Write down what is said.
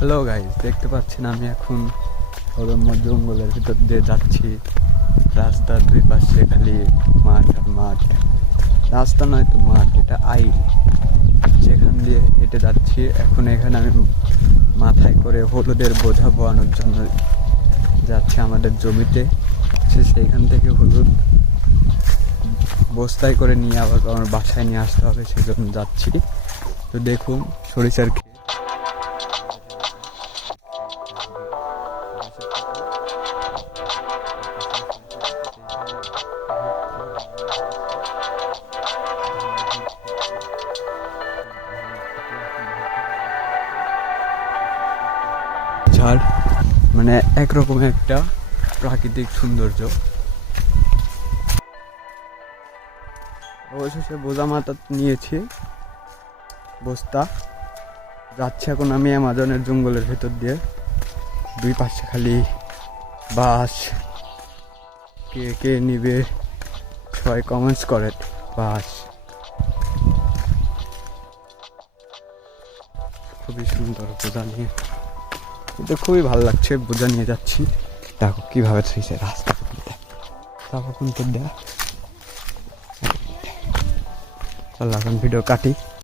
Hello guys, দেখতে পাচ্ছেন আমি এখন অরণ্য জঙ্গলের ভিতর দিয়ে যাচ্ছি। রাস্তার দুই পাশে খালি মাঠ আর মাঠ। রাস্তা নয় তো মাঠ, এটা আইল। যেখান দিয়ে হেঁটে যাচ্ছি এখন। এখানে আমি মাথায় করে হলুদের বোঝা বওয়ানোর জন্য যাচ্ছি আমাদের জমিতে। সেইখান থেকে হলুদ বস্তায় করে নিয়ে আবার আমার বাসায় নিয়ে আসতে হবে, সেই জন্য যাচ্ছি। তো দেখুন সরিষার ক্ষেত। ঝাড় মানে একরকম একটা প্রাকৃতিক সৌন্দর্য। অবশেষে বোঝা মাথা নিয়েছি, বস্তা। যাচ্ছে এখন আমি অ্যামাজনের জঙ্গলের ভেতর দিয়ে। দুই পাশে খালি বাস। কে কে নিবে সবাই কমেন্টস করে। বাস খুবই সুন্দর। বোঝা নিয়ে এটা খুবই ভালো লাগছে। বোঝা নিয়ে যাচ্ছি। দেখো কিভাবে থইছে রাস্তা। দেখো কোন দেখ। চল এখন ভিডিও কাটি।